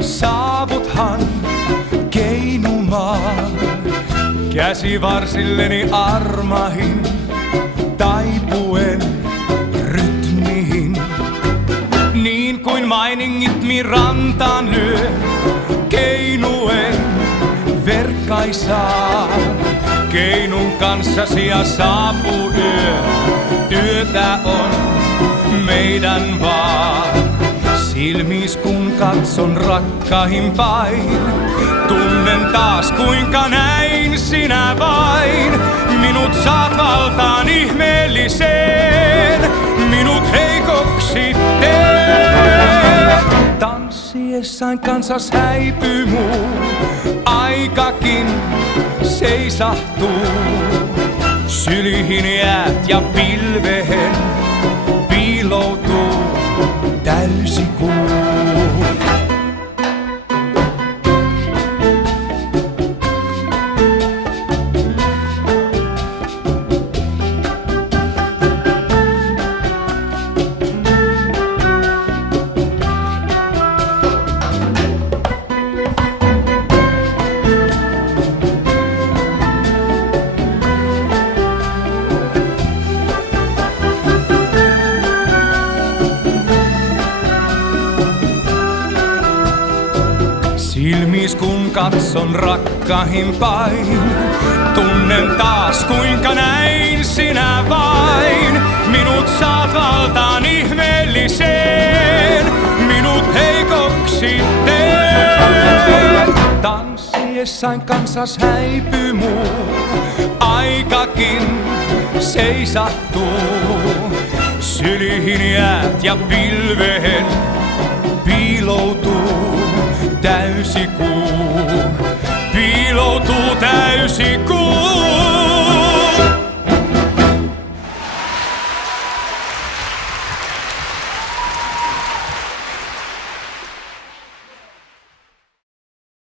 saavuthan keinumaan. Käsivarsilleni armahin, taipuen rytmiin. Niin kuin mainingit mi rantaan lyö, keinuen verkkaisaan. Keinun kanssasi ja saapuu yö, yötä on meidän vaan. Silmis kun katson rakkaimpain, tunnen taas kuinka näin sinä vain. Minut saat valtaan ihmeelliseen, minut heikoksi teet. Tanssiessain kansas häipyy muu, aikakin seisahtuu. Sylihin jäät ja pilvehen piiloutuu täysikuu. Silmis kun katson rakkaimpain, tunnen taas kuinka näin sinä vain. Minut saat valtaan ihmeelliseen, minut heikoksi teet. Tanssiessain kansas häipyy muu, aikakin seisahtuu. Sylihin jäät ja pilvehen piiloutuu